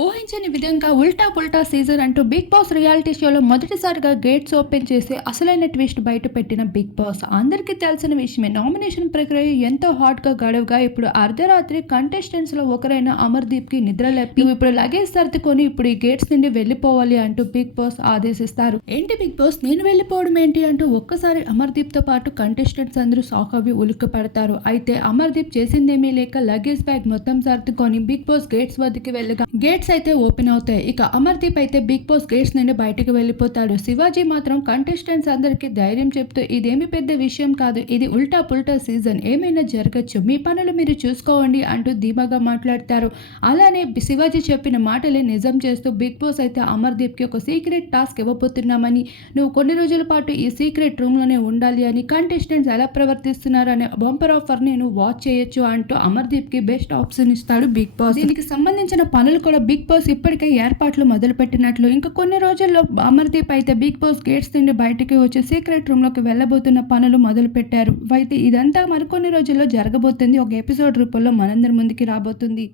ఊహించని విధంగా ఉల్టా పుల్టా సీజన్ అంటూ బిగ్ బాస్ రియాలిటీ షోలో మొదటిసారిగా గేట్స్ ఓపెన్ చేసి అసలైన ట్విస్ట్ బయట పెట్టిన బిగ్ బాస్ అందరికీ తెలిసిన విషయమే. నామినేషన్ ప్రక్రియ ఎంతో హాట్గా గడువుగా ఇప్పుడు అర్ధరాత్రి కంటెస్టెంట్స్ లో ఒకరైన అమర్దీప్ కి నిద్ర లేపి నువ్వు ఇప్పుడు లగేజ్ సర్దుకొని ఇప్పుడు ఈ గేట్స్ నుండి వెళ్ళిపోవాలి అంటూ బిగ్ బాస్ ఆదేశిస్తారు. ఏంటి బిగ్ బాస్, నేను వెళ్ళిపోవడం ఏంటి అంటూ ఒక్కసారి అమర్దీప్ తో పాటు కంటెస్టెంట్స్ అందరూ షాక్ అవి ఉలిక్కి పడతారు. అయితే అమర్దీప్ చేసిందేమీ లేక లగేజ్ బ్యాగ్ మొత్తం సర్దుకొని బిగ్ బాస్ గేట్స్ వద్దకి వెళ్ళగా గేట్స్ అయితే ఓపెన్ అవుతాయి. ఇక అమర్దీప్ అయితే బిగ్ బాస్ గేట్స్ నుండి బయటకు వెళ్ళిపోతాడు. శివాజీ మాత్రం కంటెస్టెంట్స్ అందరికీ ధైర్యం చెప్తూ ఇదేమి పెద్ద విషయం కాదు, ఇది ఉల్టా పుల్టా సీజన్, ఏమైనా జరగచ్చు, మీ పనులు మీరు చూసుకోండి అంటూ ధీమాగా మాట్లాడతారు. అలానే శివాజీ చెప్పిన మాటలే నిజం చేస్తూ బిగ్ బాస్ అయితే అమర్దీప్ కి ఒక సీక్రెట్ టాస్క్ ఇవ్వబోతున్నామని, నువ్వు కొన్ని రోజుల పాటు ఈ సీక్రెట్ రూమ్ లోనే ఉండాలి అని, కంటెస్టెంట్స్ ఎలా ప్రవర్తిస్తున్నారు అనే బంపర్ ఆఫర్ ని నువ్వు వాచ్ చేయొచ్చు అంటూ అమర్దీప్ కి బెస్ట్ ఆప్షన్ ఇస్తాడు బిగ్ బాస్. దీనికి సంబంధించిన పనులు కూడా బిగ్ బాస్ ఇప్పటికే ఏర్పాట్లు మొదలు పెట్టినట్లు, ఇంకా కొన్ని రోజుల్లో అమర్దీప్ అయితే బిగ్ బాస్ గేట్స్ నుండి బయటికి వచ్చి సీక్రెట్ రూమ్ లోకి వెళ్ళబోతున్న పనులు మొదలు పెట్టారు. అయితే ఇదంతా మరికొన్ని రోజుల్లో జరగబోతుంది, ఒక ఎపిసోడ్ రూపంలో మనందరి ముందుకి రాబోతుంది.